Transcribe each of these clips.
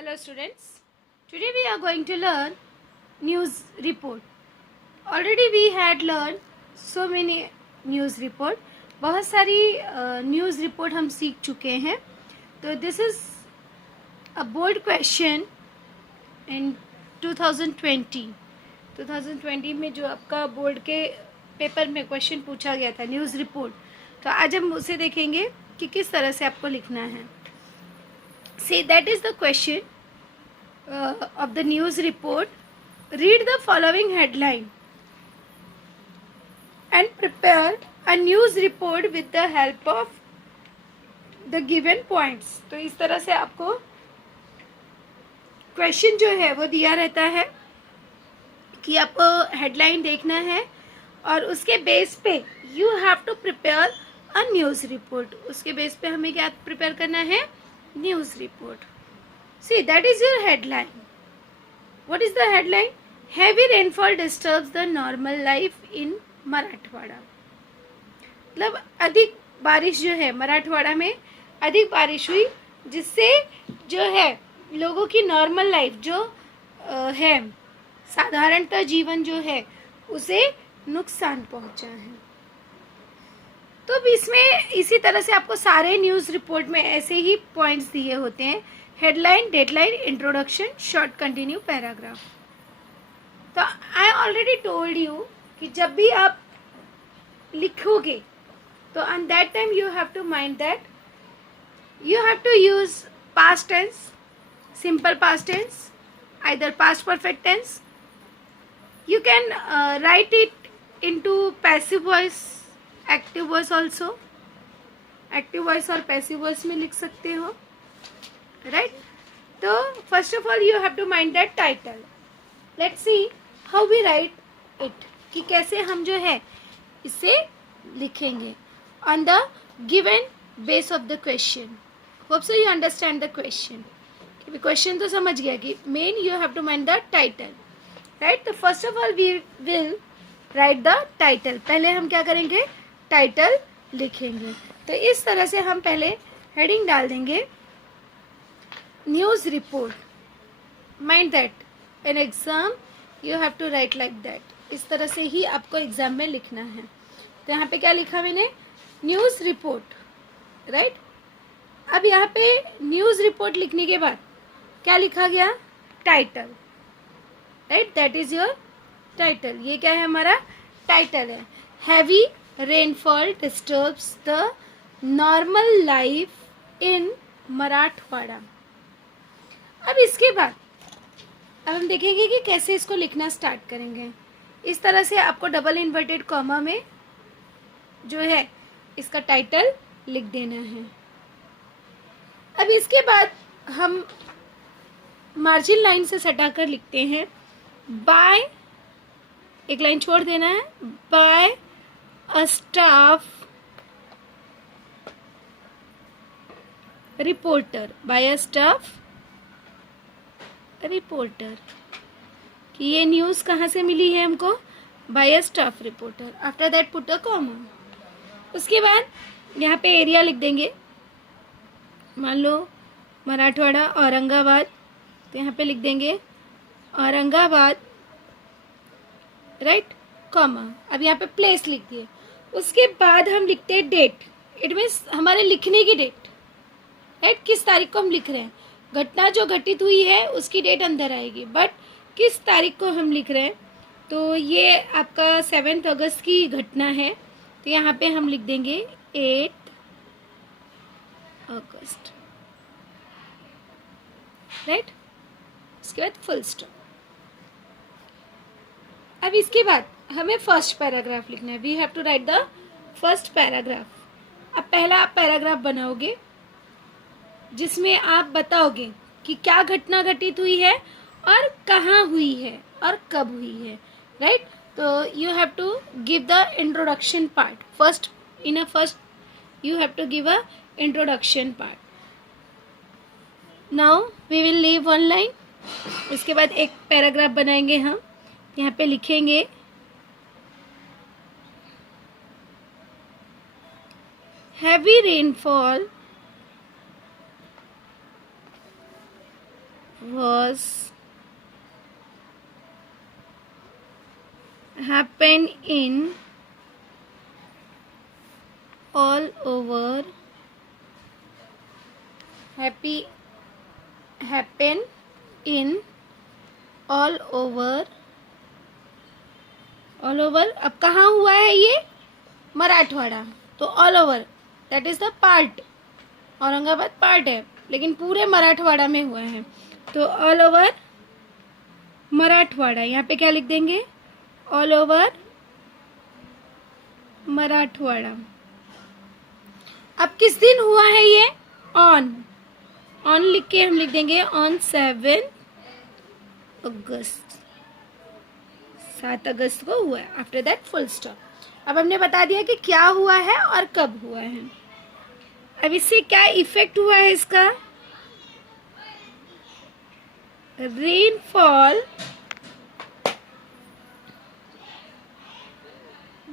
Hello students, today we are going to learn news report. Already we had learned so many news report. बहुत सारी news report हम सीख चुके हैं. तो this is a board question in 2020 में जो आपका बोर्ड के पेपर में क्वेश्चन पूछा गया था न्यूज़ रिपोर्ट. तो आज हम उसे देखेंगे कि किस तरह से आपको लिखना है. See, that is the question of the news report. Read the following headline and prepare a news report with the help of the given points. तो इस तरह से आपको क्वेश्चन जो है वो दिया रहता है कि आपको हेडलाइन देखना है और उसके बेस पे you have to prepare a news report. उसके बेस पे हमें क्या प्रिपेयर करना है? News report. See, that is your headline. What is the headline? Heavy rainfall disturbs the normal life in Marathwada. मतलब अधिक बारिश जो है मराठवाड़ा में अधिक बारिश हुई जिससे जो है लोगों की नॉर्मल लाइफ जो है साधारणतः जीवन जो है उसे नुकसान पहुंचा है. तो अब इसमें इसी तरह से आपको सारे न्यूज़ रिपोर्ट में ऐसे ही पॉइंट्स दिए होते हैं. Headline, deadline, introduction, short continue, paragraph. तो आई ऑलरेडी टोल्ड यू कि जब भी आप लिखोगे तो on that time you have to mind that you have to use past tense, simple past tense, either past perfect tense. You can write it into passive voice, active voice also. Active voice और passive voice में लिख सकते हो, right. तो first of all you have to mind that title. Let's see how we write it, कि कैसे हम जो है इसे लिखेंगे on the given base of the question. Hope so you understand the question. Question तो समझ गया कि main you have to mind the title, right. तो first of all we will write the title. पहले हम क्या करेंगे? टाइटल लिखेंगे. तो इस तरह से हम पहले हेडिंग डाल देंगे news report. Mind that in exam you have to write like that. इस तरह से ही आपको एग्जाम में लिखना है. तो यहाँ पे क्या लिखा मैंने? News report, right. अब यहाँ पे न्यूज़ रिपोर्ट लिखने के बाद क्या लिखा गया? Title, right. That is your title. ये क्या है? हमारा टाइटल है. Heavy rainfall disturbs the normal life in Marathwada. अब इसके बाद अब हम देखेंगे कि कैसे इसको लिखना स्टार्ट करेंगे. इस तरह से आपको डबल इन्वर्टेड कॉमा में जो है इसका टाइटल लिख देना है. अब इसके बाद हम मार्जिन लाइन से सटाकर लिखते हैं बाय, एक लाइन छोड़ देना है, by a staff reporter. By a staff reporter. कि ये न्यूज़ कहाँ से मिली है हमको? By a staff reporter. After that put a comma. उसके बाद यहाँ पे एरिया लिख देंगे. मान लो मराठवाड़ा औरंगाबाद, तो यहाँ पे लिख देंगे औरंगाबाद, राइट, कॉमा. अब यहाँ पे प्लेस लिख दिए. उसके बाद हम लिखते हैं डेट. इट मीन्स हमारे लिखने की डेट, राइट. किस तारीख को हम लिख रहे हैं? घटना जो घटित हुई है उसकी डेट अंदर आएगी, बट किस तारीख को हम लिख रहे हैं? तो ये आपका 7 अगस्त की घटना है, तो यहाँ पे हम लिख देंगे 8 अगस्त, राइट. उसके बाद फुल स्टॉप. अब इसके बाद हमें फर्स्ट पैराग्राफ लिखना है. We have to write the first paragraph. अब पहला आप पैराग्राफ बनाओगे जिसमें आप बताओगे कि क्या घटना घटित हुई है और कहाँ हुई है और कब हुई है, राइट. तो you have to give the introduction part first. In a first you have to give a introduction part. Now we will leave one line. उसके बाद एक पैराग्राफ बनाएंगे हम. यहाँ पे लिखेंगे heavy rainfall was happen in all over happen in all over अब कहाँ हुआ है ये? मराठवाड़ा। तो all over that is the part, Aurangabad part है लेकिन पूरे मराठवाड़ा में हुआ है। तो ऑल ओवर मराठवाड़ा, यहाँ पे क्या लिख देंगे? All over Marathwada. अब किस दिन हुआ है ये? ऑन लिख के हम लिख देंगे ऑन 7 अगस्त, 7 अगस्त को हुआ है। After that full stop. अब हमने बता दिया कि क्या हुआ है और कब हुआ है। अब इससे क्या इफेक्ट हुआ है इसका? रेनफॉल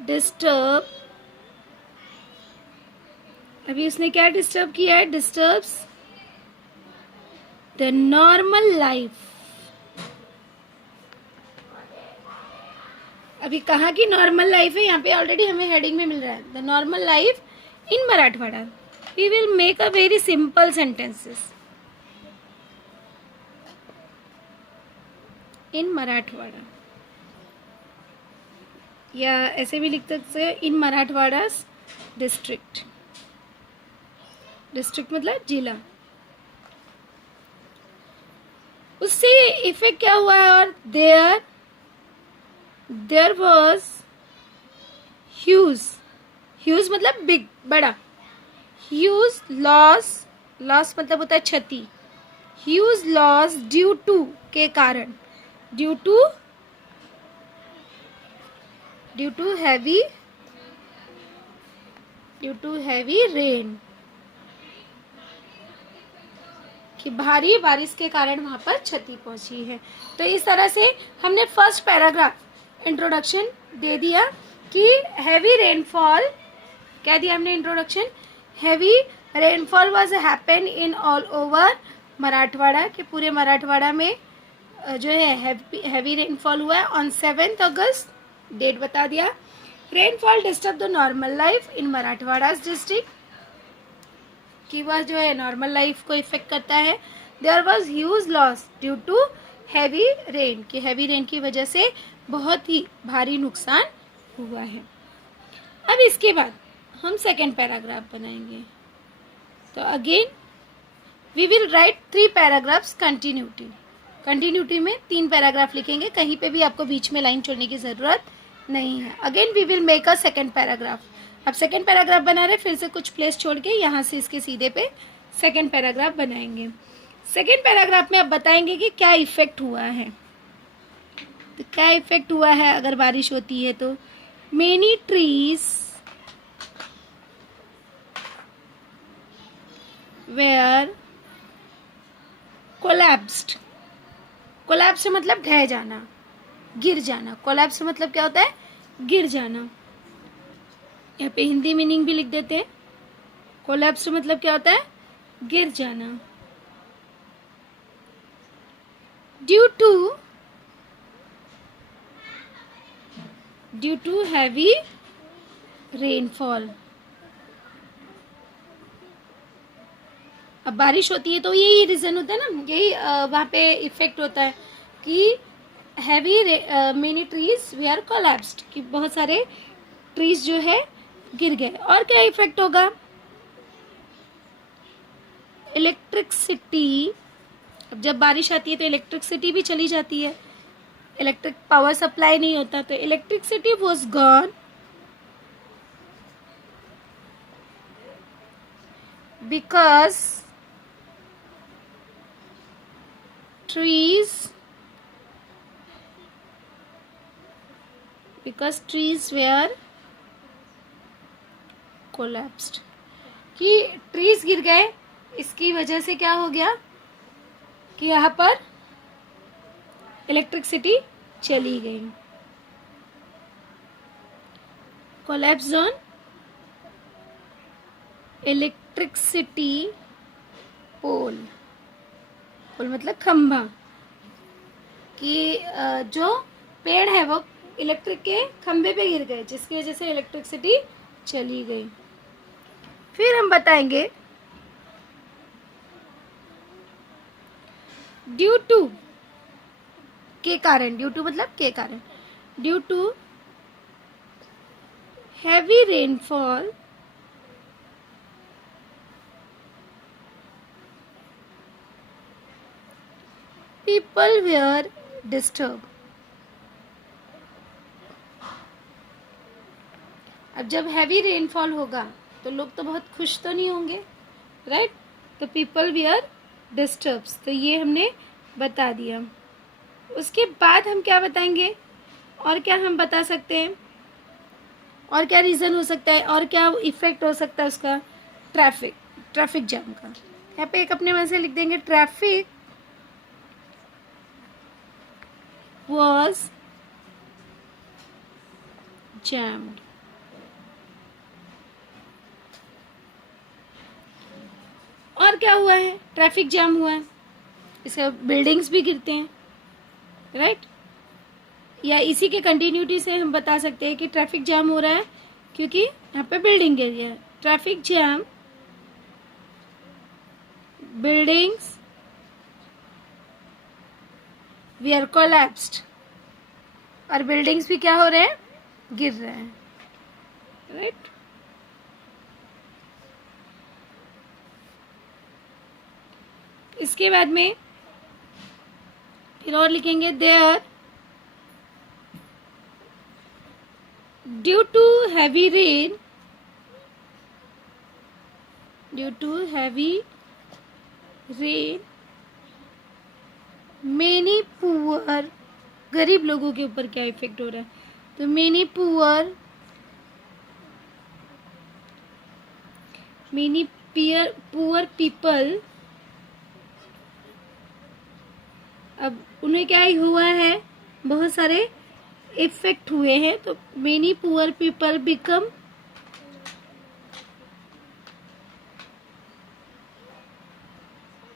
डिस्टर्ब, अभी उसने क्या डिस्टर्ब किया है? Disturbs the normal life. अभी कहाँ की नॉर्मल लाइफ है? यहाँ पे ऑलरेडी हमें हेडिंग में मिल रहा है the normal life in Marathwada. We will make a very simple sentences in Marathwada, या ऐसे भी लिख सकते हैं इन मराठवाड़ा डिस्ट्रिक्ट। डिस्ट्रिक्ट मतलब जिला। उससे इफेक्ट क्या हुआ है? और देयर वॉज ह्यूज मतलब बिग, बड़ा। ह्यूज लॉस मतलब होता है क्षति। ह्यूज लॉस ड्यू टू के कारण, ड्यू टू हैवी रेन, कि भारी बारिश के कारण वहां पर क्षति पहुंची है। तो इस तरह से हमने फर्स्ट पैराग्राफ इंट्रोडक्शन दे दिया कि हैवी रेनफॉल, क्या दिया हमने introduction? Heavy rainfall was happen in all over Marathwada, के पूरे मराठवाड़ा में जो है हैवी रेनफॉल हुआ है ऑन 7 अगस्त, डेट बता दिया। Rainfall disturb the normal life in Marathwada district, कि वह जो है नॉर्मल लाइफ को इफेक्ट करता है। There was huge loss due to heavy rain, कि हैवी रेन की वजह से बहुत ही भारी नुकसान हुआ है। अब इसके बाद हम सेकेंड पैराग्राफ बनाएंगे। तो again we will write 3 paragraphs continuity में 3 पैराग्राफ लिखेंगे, कहीं पे भी आपको बीच में लाइन छोड़ने की जरूरत नहीं है। Again we will make a second paragraph. अब सेकेंड पैराग्राफ बना रहे, फिर से कुछ प्लेस छोड़ के यहाँ से इसके सीधे पे सेकेंड पैराग्राफ बनाएंगे। सेकेंड पैराग्राफ में अब बताएंगे कि क्या इफेक्ट हुआ है। तो क्या इफेक्ट हुआ है अगर बारिश होती है तो? Many trees where collapsed. Collapse मतलब ढह जाना, गिर जाना। कोलैप्स मतलब क्या होता है? गिर जाना। यहाँ पे हिंदी मीनिंग भी लिख देते हैं। कोलैप्स मतलब क्या होता है? गिर जाना। Due to heavy rainfall. अब बारिश होती है तो यही रीजन होता है ना, यही वहाँ पे इफेक्ट होता है कि heavy many trees where collapsed, कि बहुत सारे ट्रीज जो है गिर गए। और क्या इफेक्ट होगा? इलेक्ट्रिसिटी। अब जब बारिश आती है तो इलेक्ट्रिसिटी भी चली जाती है, इलेक्ट्रिक पावर सप्लाई नहीं होता, तो electricity was gone because trees were collapsed, कि ट्रीज गिर गए, इसकी वजह से क्या हो गया कि यहाँ पर इलेक्ट्रिसिटी चली गई। कोलैप्स ऑन इलेक्ट्रिसिटी पोल, पोल मतलब खंभा, कि जो पेड़ है वो इलेक्ट्रिक के खंभे पे गिर गए, जिसकी वजह से इलेक्ट्रिसिटी चली गई। फिर हम बताएंगे ड्यू टू के कारण, ड्यू टू मतलब के कारण, due to heavy rainfall people were disturb. अब जब हैवी रेनफॉल होगा तो लोग तो बहुत खुश तो नहीं होंगे, राइट? तो पीपल वेयर डिस्टर्ब्स, तो ये हमने बता दिया। उसके बाद हम क्या बताएंगे, और क्या हम बता सकते हैं, और क्या रीज़न हो सकता है, और क्या इफेक्ट हो सकता है उसका? ट्रैफिक जैम का। यहाँ पे एक अपने मन से लिख देंगे, ट्रैफिक was jammed। और क्या हुआ है? ट्रैफिक जैम हुआ है, इससे बिल्डिंग्स भी गिरते हैं, राइट? या इसी के कंटिन्यूटी से हम बता सकते हैं कि ट्रैफिक जैम हो रहा है क्योंकि यहाँ पे बिल्डिंग गिर गया है। Traffic jam, buildings we are collapsed, और बिल्डिंग्स भी क्या हो रहे हैं? गिर रहे हैं, राइट? इसके बाद में फिर और लिखेंगे, there due to heavy rain, due to heavy rain many poor, गरीब लोगों के ऊपर क्या इफेक्ट हो रहा है? तो मेनी पुअर पीपल, अब उन्हें क्या हुआ है? बहुत सारे इफेक्ट हुए हैं, तो many poor people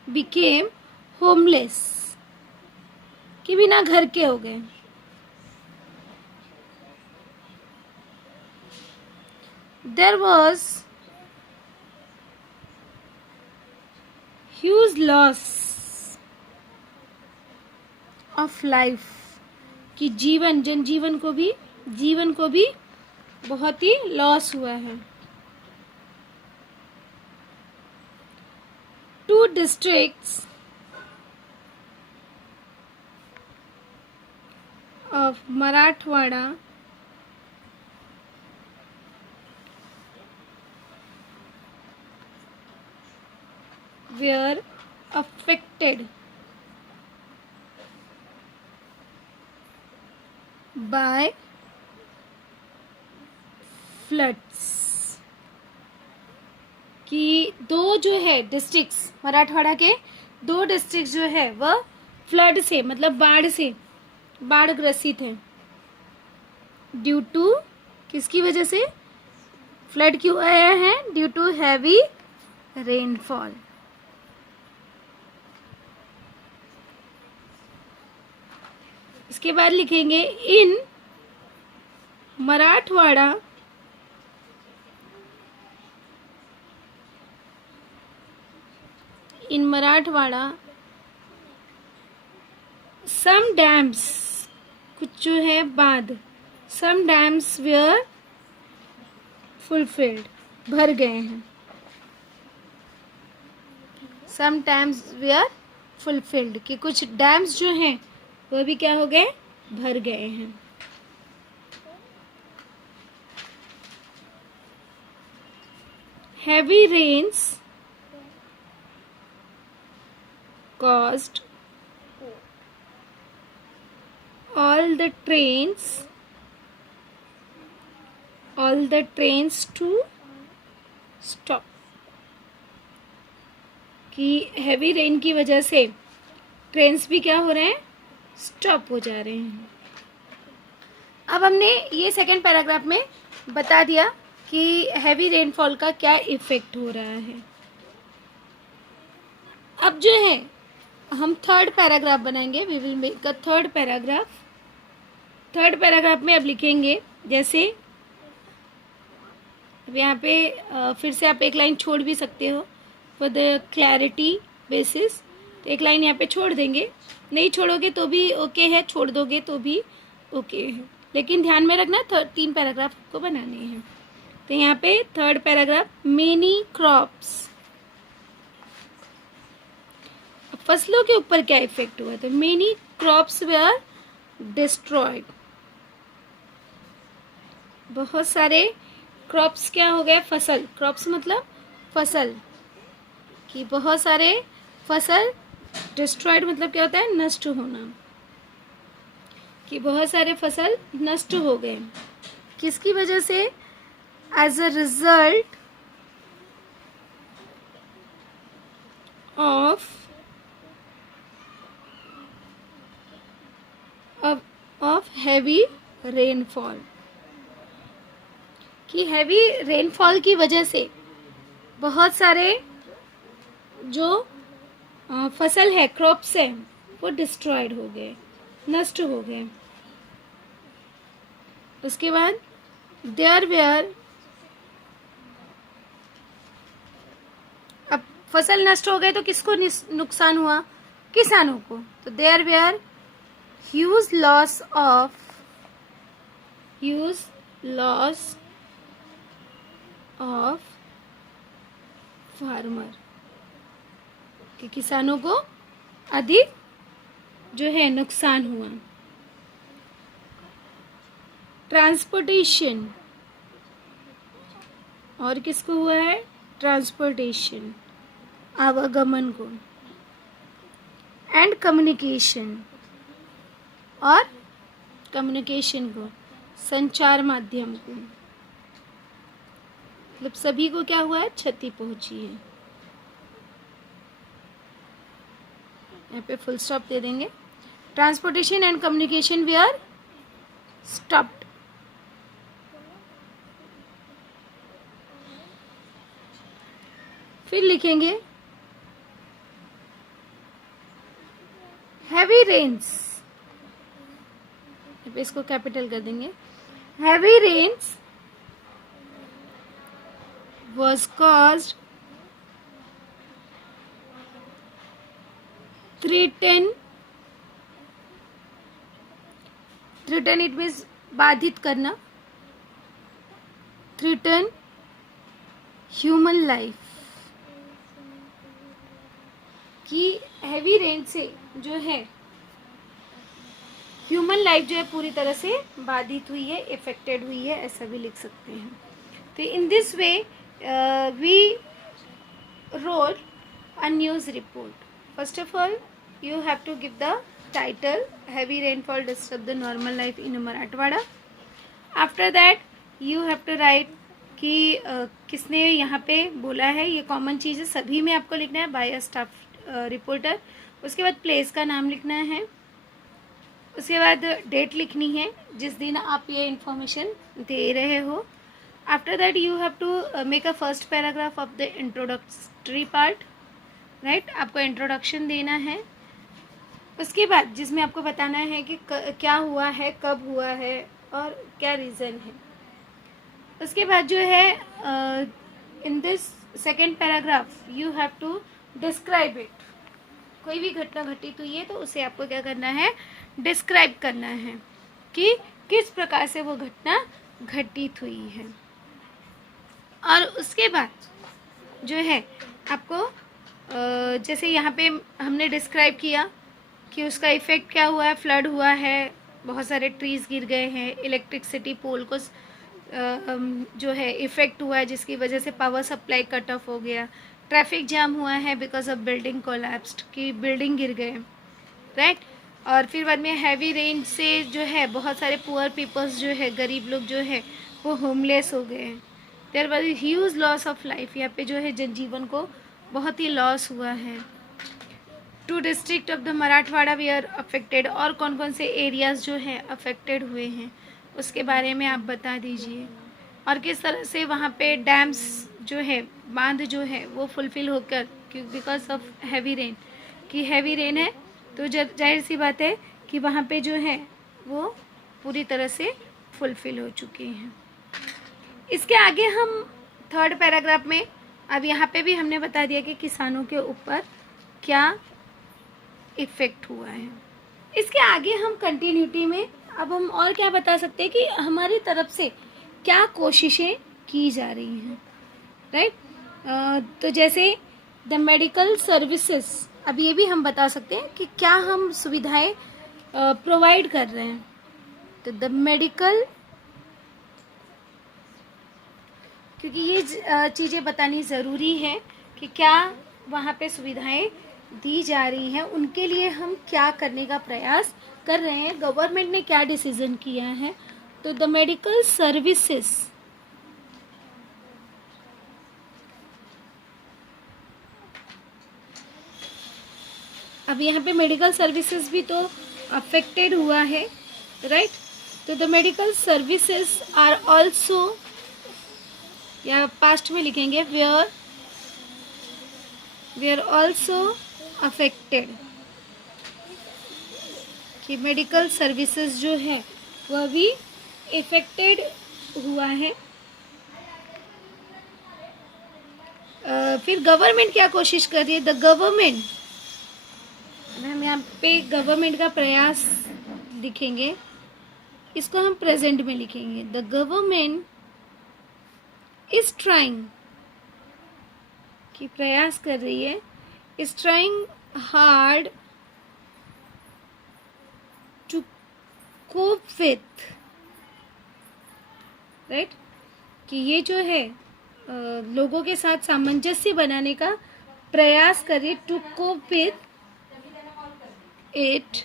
became homeless, कि बिना घर के हो गए। There was huge loss of life, कि जनजीवन को भी बहुत ही लॉस हुआ है। 2 districts of Marathwada were affected by floods, कि 2 जो है डिस्ट्रिक्ट्स, मराठवाड़ा के 2 डिस्ट्रिक्ट जो है वह फ्लड से मतलब बाढ़ ग्रसित हैं। ड्यू टू, किसकी वजह से फ्लड क्यों आया है? Due to heavy rainfall. इसके बाद लिखेंगे, इन मराठवाड़ा सम डैम्स, कुछ जो है बांध, सम डैम्स वेयर फुलफिल्ड, भर गए हैं। सम डैम्स वेयर फुलफिल्ड, कि कुछ डैम्स जो हैं वो भी क्या हो गए? भर गए हैं। Heavy rains caused all the trains to stop, कि हैवी रेन की वजह से ट्रेन्स भी क्या हो रहे हैं? स्टॉप हो जा रहे हैं। अब हमने ये सेकंड पैराग्राफ में बता दिया कि हैवी रेनफॉल का क्या इफेक्ट हो रहा है। अब जो है हम थर्ड पैराग्राफ बनाएंगे. We will make a third paragraph. Third paragraph में अब लिखेंगे जैसे अब यहाँ पे फिर से आप एक लाइन छोड़ भी सकते हो फॉर द क्लैरिटी बेसिस. तो एक लाइन यहाँ पे छोड़ देंगे. नहीं छोड़ोगे तो भी ओके है, छोड़ दोगे तो भी ओके है, लेकिन ध्यान में रखना 3 पैराग्राफ आपको बनाने हैं. तो यहाँ पे थर्ड पैराग्राफ, मेनी क्रॉप्स. फसलों के ऊपर क्या इफेक्ट हुआ? तो मेनी क्रॉप्स वेयर डिस्ट्रॉयड. बहुत सारे क्रॉप्स क्या हो गए? फसल. क्रॉप्स मतलब फसल. कि बहुत सारे फसल. डिस्ट्रॉयड मतलब क्या होता है? नष्ट होना. कि बहुत सारे फसल नष्ट हो गए. किसकी वजह से? As a result of heavy rainfall. कि हैवी रेनफॉल की वजह से बहुत सारे जो फसल है, क्रॉप्स है, वो डिस्ट्रॉयड हो गए, नष्ट हो गए. उसके बाद देयर वेयर, अब फसल नष्ट हो गए तो किसको नुकसान हुआ? किसानों को. तो there were huge loss of farmer. कि किसानों को अधिक जो है नुकसान हुआ. ट्रांसपोर्टेशन, और किसको हुआ है? ट्रांसपोर्टेशन, आवागमन को. एंड कम्युनिकेशन, और कम्युनिकेशन को, संचार माध्यम को. मतलब सभी को क्या हुआ है? क्षति पहुंची है. यहाँ पे फुल स्टॉप दे देंगे. Transportation and communication we are stopped. फिर लिखेंगे हैवी रेन्स. इसको कैपिटल कर देंगे. Heavy rains was caused threaten it means बाधित करना. threaten human life. कि हैवी रेन से जो है ह्यूमन लाइफ जो है पूरी तरह से बाधित हुई है, इफेक्टेड हुई है, ऐसा भी लिख सकते हैं. तो in this way we wrote a news report. First of all, you have to give the title, heavy rainfall disturb the normal life in Marathwada. After that, you have to write कि किसने यहाँ पे बोला है. ये common चीज़ है, सभी में आपको लिखना है, बाय अ स्टाफ रिपोर्टर. उसके बाद प्लेस का नाम लिखना है. उसके बाद डेट लिखनी है जिस दिन आप ये इंफॉर्मेशन दे रहे हो. After that you have to make a first paragraph of the introductory part, right? आपको इंट्रोडक्शन देना है. उसके बाद जिसमें आपको बताना है कि क्या हुआ है, कब हुआ है और क्या रीज़न है. उसके बाद जो है in this second paragraph you have to describe it. कोई भी घटना घटित हुई है तो उसे आपको क्या करना है? डिस्क्राइब करना है कि किस प्रकार से वो घटना घटित हुई है. और उसके बाद जो है आपको जैसे यहाँ पे हमने डिस्क्राइब किया कि उसका इफ़ेक्ट क्या हुआ है. फ्लड हुआ है, बहुत सारे ट्रीज़ गिर गए हैं, इलेक्ट्रिसिटी पोल को जो है इफ़ेक्ट हुआ है जिसकी वजह से पावर सप्लाई कट ऑफ हो गया. ट्रैफिक जाम हुआ है बिकॉज ऑफ बिल्डिंग कोलैप्स्ड, कि बिल्डिंग गिर गए, राइट. और फिर बाद में हैवी रेन से जो है बहुत सारे पुअर पीपल्स जो है, गरीब लोग जो है वो होमलेस हो गए हैं. There was huge loss of life. यहाँ पे जो है जनजीवन को बहुत ही लॉस हुआ है. 2 district of the Marathwada we are affected. और कौन कौन से एरियाज़ जो हैं अफेक्टेड हुए हैं उसके बारे में आप बता दीजिए. और किस तरह से वहाँ पे डैम्स जो है, बांध जो है वो फुलफिल होकर बिकॉज ऑफ हैवी रेन कि हैवी रेन है, तो जाहिर सी बात है कि वहाँ पे जो है वो पूरी तरह से फुलफिल हो चुकी हैं। इसके आगे हम थर्ड पैराग्राफ में, अब यहाँ पे भी हमने बता दिया कि किसानों के ऊपर क्या इफ़ेक्ट हुआ है। इसके आगे हम कंटिन्यूटी में अब हम और क्या बता सकते हैं कि हमारी तरफ से क्या कोशिशें की जा रही हैं, राइट। तो जैसे द मेडिकल सर्विसेज, अब ये भी हम बता सकते हैं कि क्या हम सुविधाएं प्रोवाइड कर रहे हैं। तो द मेडिकल, क्योंकि ये चीज़ें बतानी ज़रूरी है कि क्या वहाँ पे सुविधाएं दी जा रही हैं, उनके लिए हम क्या करने का प्रयास कर रहे हैं, गवर्नमेंट ने क्या डिसीजन किया है। तो द मेडिकल सर्विसेज, अब यहाँ पे मेडिकल सर्विसेज भी तो अफेक्टेड हुआ है, राइट। तो the medical services are also, या पास्ट में लिखेंगे वेयर ऑल्सो अफेक्टेड, कि मेडिकल सर्विसेज जो है वह भी इफेक्टेड हुआ है। फिर गवर्नमेंट क्या कोशिश कर रही है। द गवर्नमेंट, हम यहाँ पे गवर्नमेंट का प्रयास लिखेंगे, इसको हम प्रेजेंट में लिखेंगे। द गवर्नमेंट इज ट्राइंग, कि प्रयास कर रही है, is trying hard to cope with, right, कि ये जो है लोगों के साथ सामंजस्य बनाने का प्रयास कर रही है। To cope with it,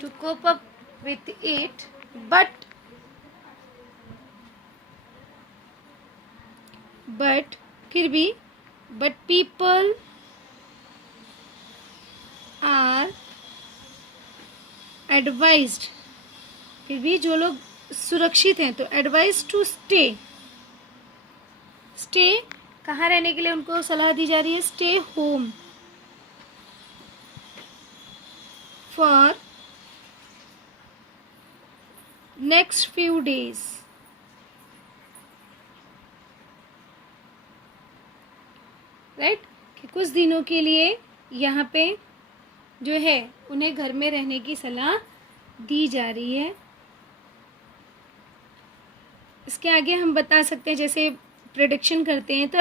to cope up with it, but फिर भी बट पीपल आर एडवाइज्ड, फिर भी जो लोग सुरक्षित हैं तो एडवाइज टू स्टे कहाँ रहने के लिए उनको सलाह दी जा रही है। Stay home for next few days, right, कि कुछ दिनों के लिए यहाँ पे जो है उन्हें घर में रहने की सलाह दी जा रही है। इसके आगे हम बता सकते हैं, जैसे प्रेडिक्शन करते हैं, तो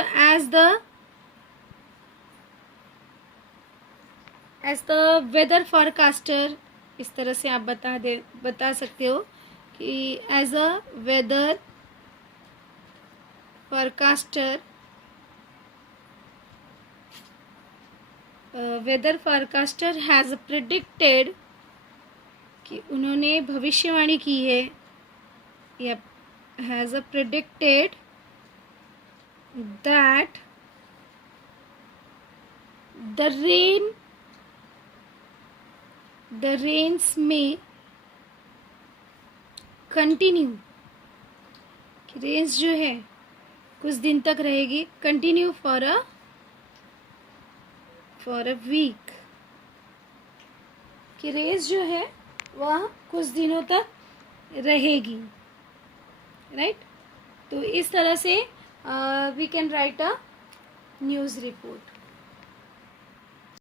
एज द वेदर फॉरकास्टर, इस तरह से आप बता सकते हो कि as a weather forecaster, weather forecaster has predicted, कि उन्होंने भविष्यवाणी की है, या has predicted that the rains may continue, कि रेंस जो है कुछ दिन तक रहेगी, कंटिन्यू फॉर अ वीक, कि रेंस जो है वह कुछ दिनों तक रहेगी, राइट। तो इस तरह से we can write a news report.